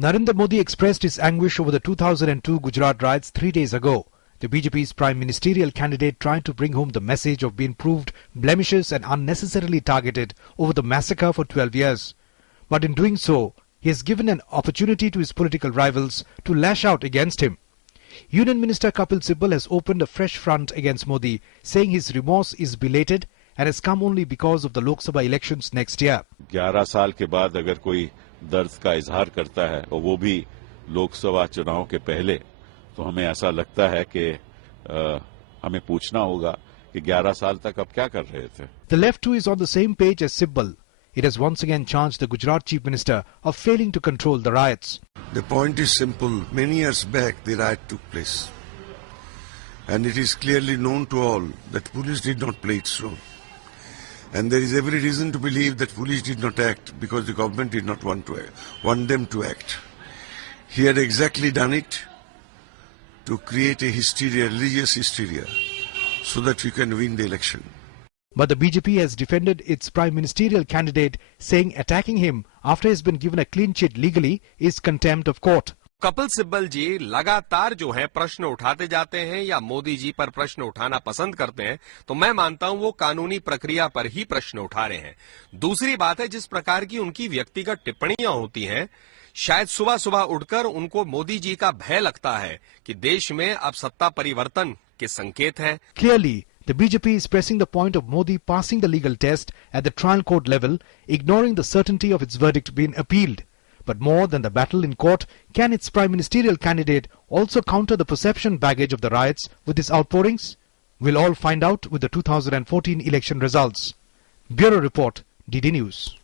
Narendra Modi expressed his anguish over the 2002 Gujarat riots 3 days ago. The BJP's prime ministerial candidate tried to bring home the message of being proved blemishes and unnecessarily targeted over the massacre for 12 years. But in doing so, he has given an opportunity to his political rivals to lash out against him. Union Minister Kapil Sibal has opened a fresh front against Modi, saying his remorse is belated and has come only because of the Lok Sabha elections next year. 11 साल के बाद अगर कोई दर्द का इजहार करता है और वो भी लोकसभा चुनाव के पहले, तो हमें ऐसा लगता है कि हमें पूछना होगा कि 11 साल तक अब क्या कर रहे थे. The left too is on the same page as Sibal. It has once again charged the Gujarat Chief Minister of failing to control the riots. The point is simple. Many years back the riot took place. And it is clearly known to all that police did not play its role. And there is every reason to believe that police did not act because the government did not want them to act. He had exactly done it to create a hysteria, religious hysteria, so that we can win the election. But the BJP has defended its prime ministerial candidate, saying attacking him after he has been given a clean chit legally is contempt of court. Kapil Sibal जी लगातार जो है प्रश्न उठाते जाते हैं या मोदी जी पर प्रश्न उठाना पसंद करते हैं, तो मैं मानता हूं वो कानूनी प्रक्रिया पर ही प्रश्न उठा रहे हैं. दूसरी बात है, जिस प्रकार की उनकी व्यक्तिगत टिप्पणियां होती हैं, शायद सुबह सुबह उठकर उनको मोदी जी का भय लगता है कि देश में अब सत्ता परिवर्तन के संकेत हैं. Clearly, the BJP is pressing the point of Modi passing the legal test at the trial court level, ignoring the certainty of its verdict being appealed. But more than the battle in court, can its prime ministerial candidate also counter the perception baggage of the riots with his outpourings? We'll all find out with the 2014 election results. Bureau Report, DD News.